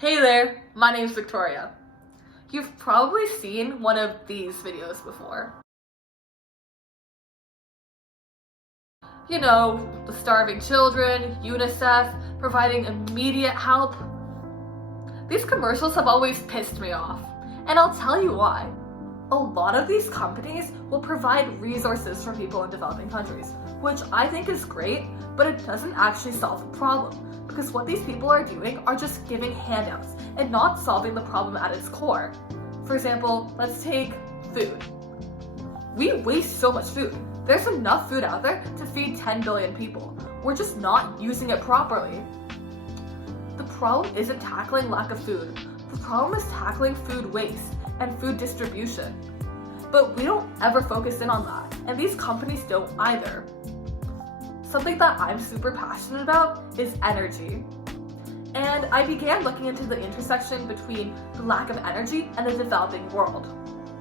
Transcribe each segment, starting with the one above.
Hey there, my name's Victoria. You've probably seen one of these videos before. You know, the starving children, UNICEF, providing immediate help. These commercials have always pissed me off, and I'll tell you why. A lot of these companies will provide resources for people in developing countries, which I think is great, but it doesn't actually solve the problem. Because what these people are doing are just giving handouts and not solving the problem at its core. For example, let's take food. We waste so much food. There's enough food out there to feed 10 billion people. We're just not using it properly. The problem isn't tackling lack of food. The problem is tackling food waste and food distribution. But we don't ever focus in on that, and these companies don't either. Something that I'm super passionate about is energy. And I began looking into the intersection between the lack of energy and the developing world.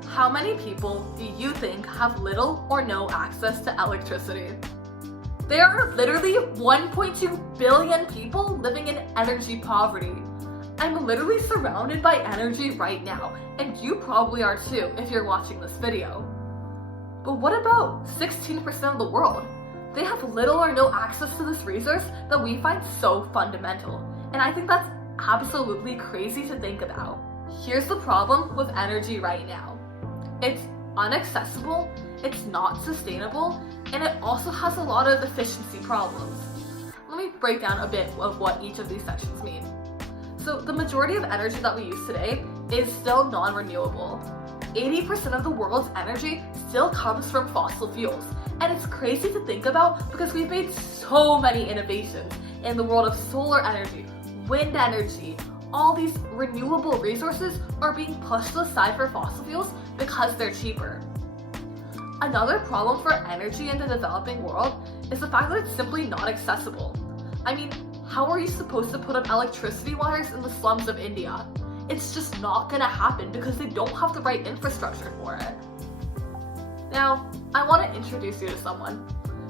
How many people do you think have little or no access to electricity? There are literally 1.2 billion people living in energy poverty. I'm literally surrounded by energy right now, and you probably are too if you're watching this video. But what about 16% of the world? They have little or no access to this resource that we find so fundamental, and I think that's absolutely crazy to think about. Here's the problem with energy right now. It's inaccessible, it's not sustainable, and it also has a lot of efficiency problems. Let me break down a bit of what each of these sections mean. So the majority of energy that we use today is still non-renewable. 80% of the world's energy still comes from fossil fuels. And it's crazy to think about because we've made so many innovations in the world of solar energy, wind energy. All these renewable resources are being pushed aside for fossil fuels because they're cheaper. Another problem for energy in the developing world is the fact that it's simply not accessible. I mean, how are you supposed to put up electricity wires in the slums of India? It's just not gonna happen because they don't have the right infrastructure for it. Now, I want to introduce you to someone.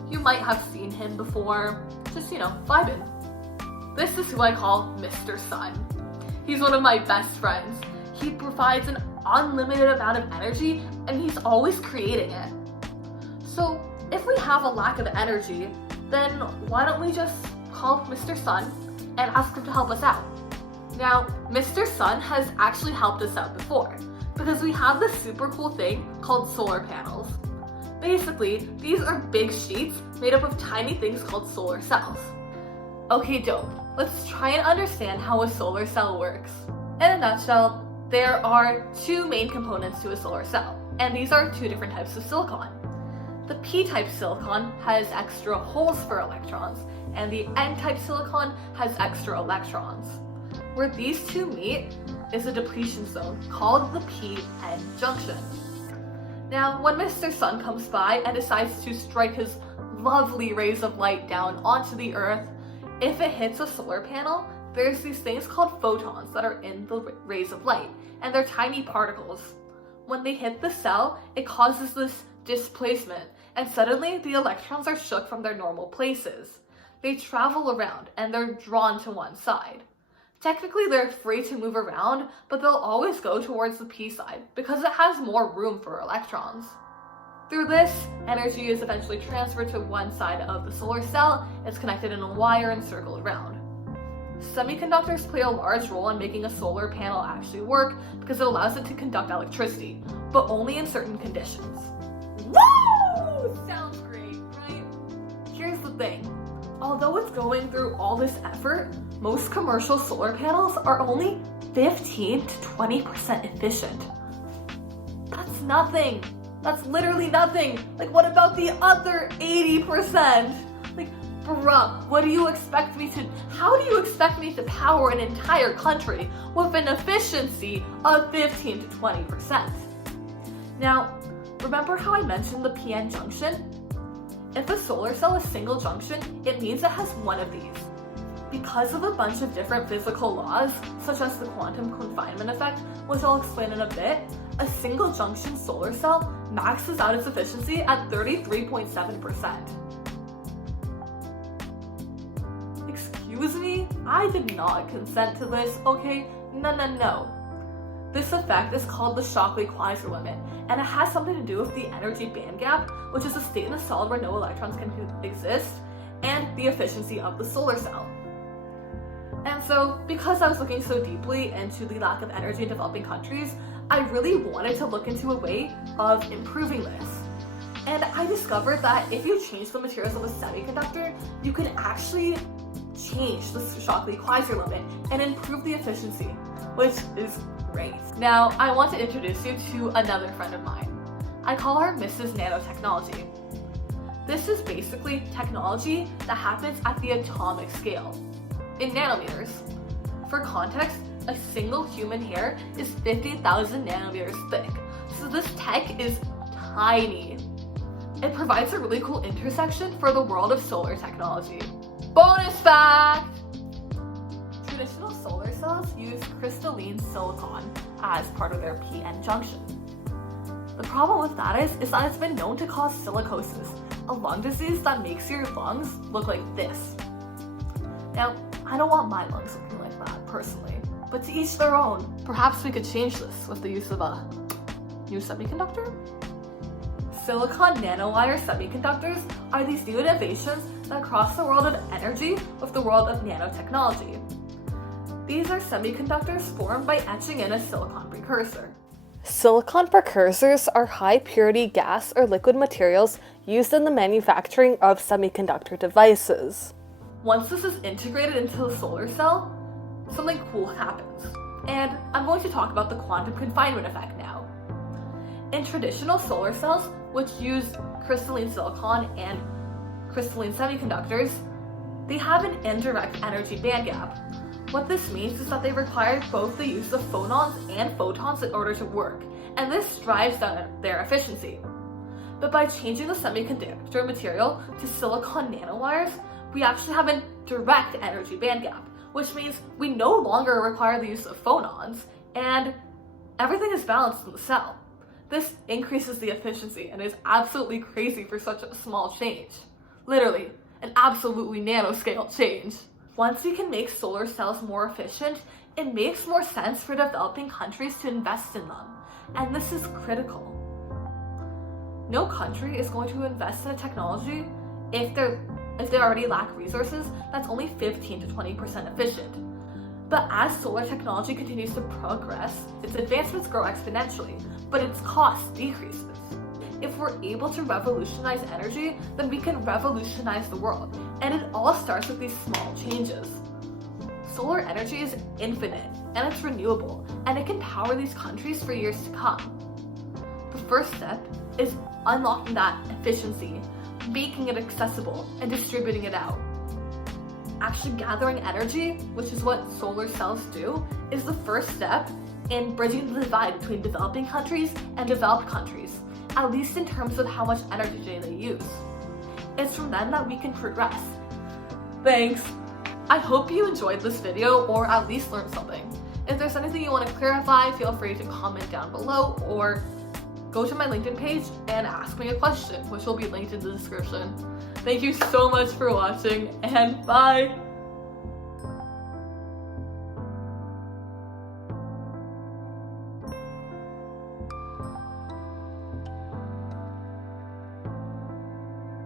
You might have seen him before, just, vibing. This is who I call Mr. Sun. He's one of my best friends. He provides an unlimited amount of energy, and he's always creating it. So, if we have a lack of energy, then why don't we just call Mr. Sun and ask him to help us out? Now, Mr. Sun has actually helped us out before, because we have this super cool thing called solar panels. Basically, these are big sheets made up of tiny things called solar cells. Okay, dope. Let's try and understand how a solar cell works. In a nutshell, there are two main components to a solar cell, and these are two different types of silicon. The P-type silicon has extra holes for electrons, and the N-type silicon has extra electrons. Where these two meet is a depletion zone called the P-N junction. Now, when Mr. Sun comes by and decides to strike his lovely rays of light down onto the Earth, if it hits a solar panel, there's these things called photons that are in the rays of light, and they're tiny particles. When they hit the cell, it causes this displacement, and suddenly the electrons are shook from their normal places. They travel around, and they're drawn to one side. Technically, they're free to move around, but they'll always go towards the P side because it has more room for electrons. Through this, energy is eventually transferred to one side of the solar cell, it's connected in a wire and circled around. Semiconductors play a large role in making a solar panel actually work because it allows it to conduct electricity, but only in certain conditions. Woo! Sounds great, right? Here's the thing. Although it's going through all this effort, most commercial solar panels are only 15 to 20% efficient. That's nothing. That's literally nothing. Like, what about the other 80%? Like, bruh, how do you expect me to power an entire country with an efficiency of 15 to 20%? Now, remember how I mentioned the PN junction? If a solar cell is single junction, it means it has one of these. Because of a bunch of different physical laws, such as the quantum confinement effect, which I'll explain in a bit, a single junction solar cell maxes out its efficiency at 33.7%. Excuse me? I did not consent to this, okay? No. This effect is called the Shockley-Queisser limit, and it has something to do with the energy band gap, which is a state in a solid where no electrons can exist, and the efficiency of the solar cell. And so, because I was looking so deeply into the lack of energy in developing countries, I really wanted to look into a way of improving this. And I discovered that if you change the materials of a semiconductor, you can actually change the Shockley-Queisser limit and improve the efficiency, which is great. Now, I want to introduce you to another friend of mine. I call her Mrs. Nanotechnology. This is basically technology that happens at the atomic scale, in nanometers. For context, a single human hair is 50,000 nanometers thick, so this tech is tiny. It provides a really cool intersection for the world of solar technology. Bonus fact! Traditional solar cells use crystalline silicon as part of their p-n junction. The problem with that is that it's been known to cause silicosis, a lung disease that makes your lungs look like this. Now, I don't want my lungs looking like that, personally, but to each their own. Perhaps we could change this with the use of a new semiconductor? Silicon nanowire semiconductors are these new innovations that cross the world of energy with the world of nanotechnology. These are semiconductors formed by etching in a silicon precursor. Silicon precursors are high-purity gas or liquid materials used in the manufacturing of semiconductor devices. Once this is integrated into the solar cell, something cool happens. And I'm going to talk about the quantum confinement effect now. In traditional solar cells, which use crystalline silicon and crystalline semiconductors, they have an indirect energy band gap. What this means is that they require both the use of phonons and photons in order to work, and this drives down their efficiency. But by changing the semiconductor material to silicon nanowires, we actually have a direct energy band gap, which means we no longer require the use of phonons, and everything is balanced in the cell. This increases the efficiency and is absolutely crazy for such a small change. Literally, an absolutely nanoscale change. Once we can make solar cells more efficient, it makes more sense for developing countries to invest in them, and this is critical. No country is going to invest in a technology if they already lack resources that's only 15 to 20% efficient. But as solar technology continues to progress, its advancements grow exponentially, but its cost decreases. If we're able to revolutionize energy, then we can revolutionize the world, and it all starts with these small changes. Solar energy is infinite, and it's renewable, and it can power these countries for years to come. The first step is unlocking that efficiency, making it accessible, and distributing it out. Actually gathering energy, which is what solar cells do, is the first step in bridging the divide between developing countries and developed countries, at least in terms of how much energy they use. It's from then that we can progress. Thanks! I hope you enjoyed this video, or at least learned something. If there's anything you want to clarify, feel free to comment down below, or go to my LinkedIn page and ask me a question, which will be linked in the description. Thank you so much for watching, and bye!